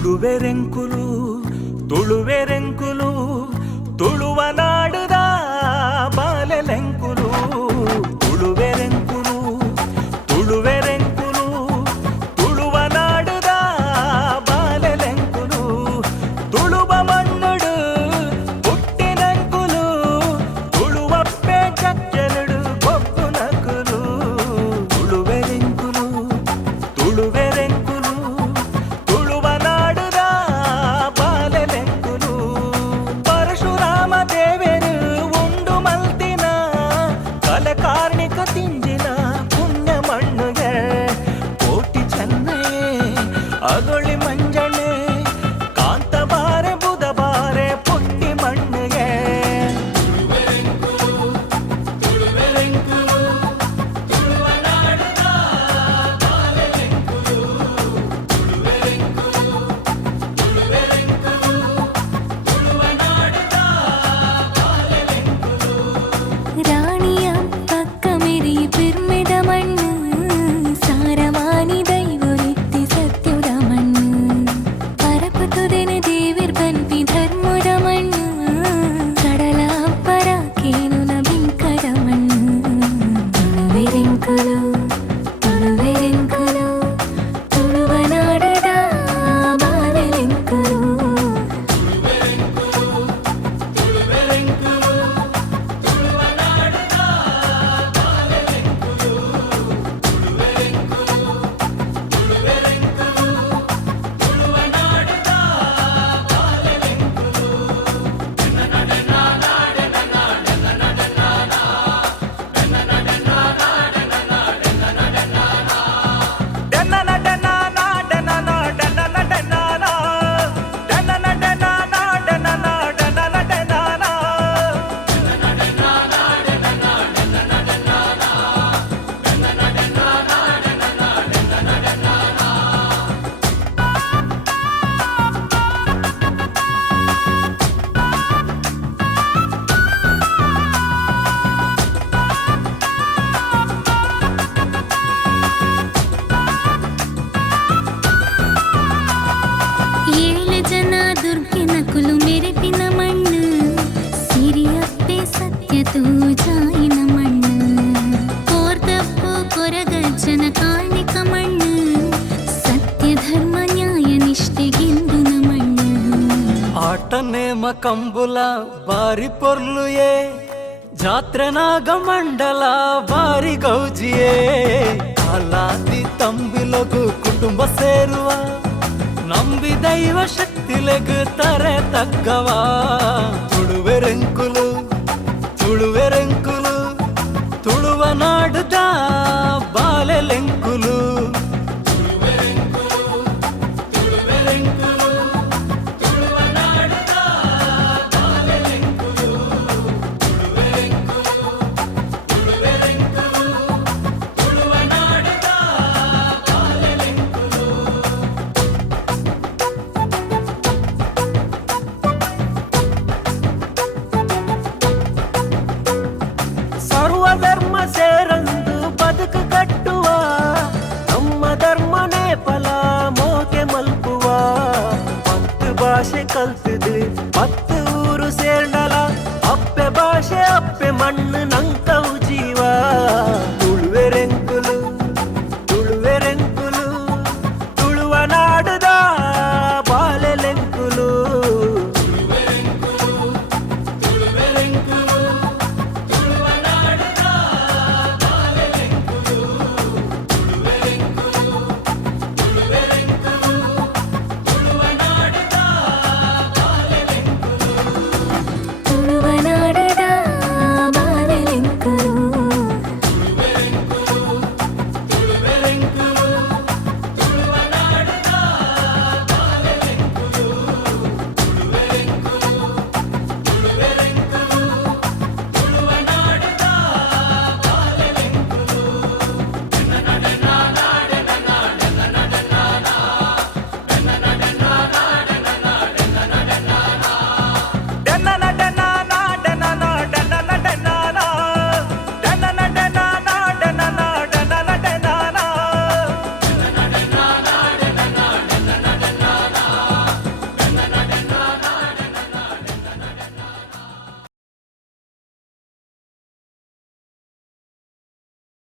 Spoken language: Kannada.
ತುಳುವೆರೆಂಕುಲು ತುಳುವೆರೆಂಕುಲು ತುಳುವ ನಾಡುದ ಬಾಲೆಲೆಂಕುಲು ತುಳುವೆರೆಂಕುಲು ತುಳುವೆರೆಂಕುಲು ತುಳುವ ನಾಡುದ ಬಾಲೆಲೆಂಕುಲು ತುಳುವ ಮಣ್ಣುಡು ಪುಟ್ಟಿನಂಕುಲು ತುಳುವಪ್ಪೆ ಚಚ್ಚಲುಡು ಕೊಪ್ಪು ನಕುಲು ತುಳುವೆರೆಂಕುಲು ತುಳುವೆರೆಂಕುಲು ತುಳುವ ನಾಡುದ ಬಾಲೆಲೆಂಕುಲು ಪರಶುರಾಮ ದೇವರು ಉಂಡು ಮಲ್ತಿನ ಕಲೆ ಕಾರ್ಣಿಕ ತಿಂಜಿನ ಪುಣ್ಯ ಮಣ್ಣುಗೆ ಕೋಟಿ ಚೆನ್ನಯೇ ಅಗೊಳಿ ಮಂಜಣೆ ಕಾಂತಬಾರೆ ಬುಧಬಾರೆ ಪುಟ್ಟಿ ಮಣ್ಣುಗೆ ರಾಣಿಯ ಪಕ್ಕ ಮೆರಿ ಪಿರ್ಮಿದ ಮಣ್ಣು ಸಾರವಾನಿ ದೈವರಿತ್ತಿ ಸತ್ಯುದ ಮಣ್ಣು ಪರಪುತುದೆನ ದೇವಿರ್ ಬನ್ಪಿ ಧರ್ಮದ ಮಣ್ಣು ಕಡಲ ಅಪ್ಪರ ಕೇನುನ ಬಿಂಕದ ಮಣ್ಣು ತುಳುವೆರೆಂಕುಲು ತುಳುವೆರೆಂಕುಲು ತುಳುವ ನಾಡದ ಬಾಲೆಲೆಂಕುಲು ಏಳು ಜನ ದುರ್ಗಿನ ಕುಲು ಮೆರೆಪಿನ ಮಣ್ಣು ಸಿರಿಯಪ್ಪೆ ಸತ್ಯ ತೂಜಾಯಿನ ಮಣ್ಣು ಕೋರ್ದಪ್ಪು ಕೊರಗಜ್ಜನ ಕಾರ್ಣಿಕ ಮಣ್ಣು ಸತ್ಯ ಧರ್ಮ ನ್ಯಾಯ ನಿಷ್ಠೆಗಿಂದುನ ಮಣ್ಣು ಆಟ ನೇಮ ಕಂಬುಲ ಬಾರಿ ಪೊರ್ಲುಯೇ ಜಾತ್ರೆನಾಗ ಮಂಡಲ ಬಾರಿ ಗೌಜಿಯೇ ಕಾಲಾದಿ ತಂಬಿಲಗು ಕುಟುಂಬ ಸೇರುವ ನಂಬಿ ದೈವ ಶಕ್ತಿಲೆಗ್ ತರೆ ತಗ್ಗವ ತುಳುವೆರೆಂಕುಲು